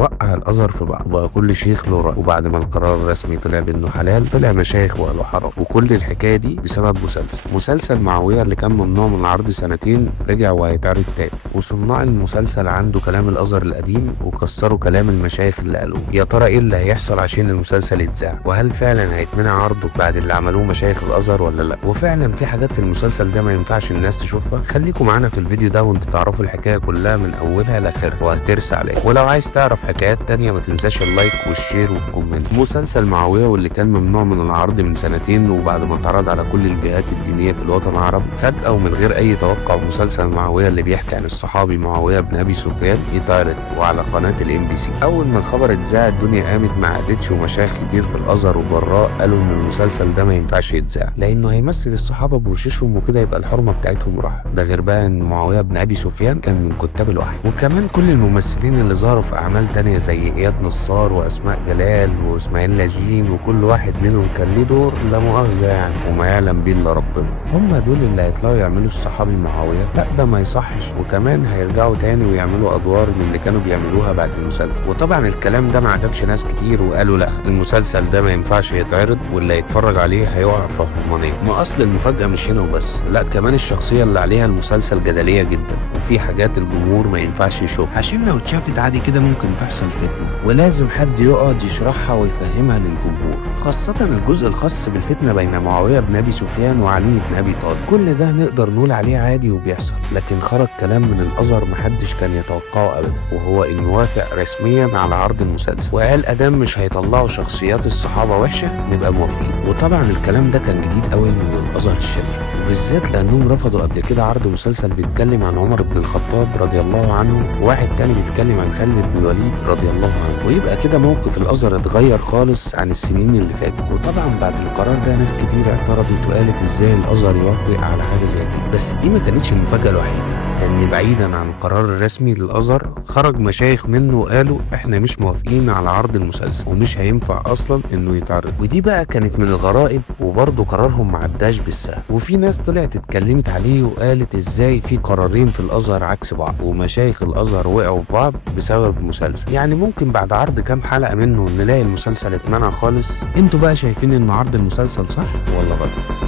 وقع الازهر في بعض وبقى كل شيخ له رأي، وبعد ما القرار الرسمي طلع بانه حلال طلع مشايخ وقالوا حرام. وكل الحكايه دي بسبب مسلسل معاويه اللي كان ممنوع من العرض سنتين رجع وهيتعرض تاني. وصناع المسلسل عنده كلام الازهر القديم وكسروا كلام المشايخ اللي قالوه. يا ترى ايه اللي هيحصل عشان المسلسل يتذاع؟ وهل فعلا هيتمنع عرضه بعد اللي عملوه مشايخ الازهر ولا لا؟ وفعلا في حاجات في المسلسل ده ما ينفعش الناس تشوفها. خليكم معانا في الفيديو ده وانتوا تعرفوا الحكايه كلها من اولها لاخرها وهترسى عليها. ولو عايز تعرف حكايات تانية ما تنساش اللايك والشير والكومنت. مسلسل معاويه واللي كان ممنوع من العرض من سنتين وبعد ما اتعرض على كل الجهات الدينيه في الوطن العربي، فجاه ومن غير اي توقع مسلسل معاويه اللي بيحكي عن الصحابي معاويه بن ابي سفيان يتعرض وعلى قناه الMBC. اول ما الخبر اتذاع الدنيا قامت ما عادتش، ومشايخ كتير في الازهر وبراء قالوا ان المسلسل ده ما ينفعش يتذاع لانه هيمثل الصحابه بوشوشهم وكده يبقى الحرمه بتاعتهم راحت. ده غير بقى ان معاويه بن ابي سفيان كان من كتاب الوحي. وكمان كل الممثلين اللي ظهروا في اعمال تانية زي اياد نصار واسماء جلال واسماعيل لاجين وكل واحد منهم كان ليه دور لا مؤاخذه يعني وما يعلم بيه الا ربنا، هم دول اللي هيطلعوا يعملوا الصحابي معاويه؟ لا ده ما يصحش. وكمان هيرجعوا تاني ويعملوا ادوار من اللي كانوا بيعملوها بعد المسلسل. وطبعا الكلام ده ما عجبش ناس كتير وقالوا لا المسلسل ده ما ينفعش يتعرض واللي هيتفرج عليه هيقع في حرمانيه. ما اصل المفاجاه مش هنا وبس، لا كمان الشخصيه اللي عليها المسلسل جدليه جدا وفي حاجات الجمهور ما ينفعش يشوفها عشان لو اتشافت عادي كده ممكن تحصل فتنه، ولازم حد يقعد يشرحها ويفهمها للجمهور، خاصه الجزء الخاص بالفتنه بين معاويه بن ابي سفيان وعلي بن ابي طالب. كل ده نقدر نقول عليه عادي وبيحصل، لكن خرج كلام من الازهر محدش كان يتوقعه ابدا، وهو انه وافق رسميا على عرض المسلسل وقال ادام مش هيطلعوا شخصيات الصحابه وحشه نبقى موافقين. وطبعا الكلام ده كان جديد قوي من الازهر الشريف، وبالذات لانهم رفضوا قبل كده عرض مسلسل بيتكلم عن عمر بن الخطاب رضي الله عنه وواحد تاني بيتكلم عن خالد بن الوليد رضي الله عنه، ويبقى كده موقف الازهر اتغير خالص عن السنين اللي فاتت. وطبعا بعد القرار ده ناس كتير اعترضت وقالت ازاي الازهر يوافق على حاجه زي دي. بس دي ما كانتش المفاجاه الوحيده، لان بعيدا عن القرار الرسمي للازهر خرج مشايخ منه وقالوا احنا مش موافقين على عرض المسلسل ومش هينفع اصلا انه يتعرض. ودي بقى كانت من الغرائب وبرضه قرارهم ما عداش بالسهل. وفي ناس طلعت اتكلمت عليه وقالت ازاي في قرارين في الازهر عكس بعض ومشايخ الازهر وقعوا في بعض بسبب مسلسل. يعني ممكن بعد عرض كام حلقه منه نلاقي المسلسل اتمنع خالص. انتوا بقى شايفين ان عرض المسلسل صح ولا غلط؟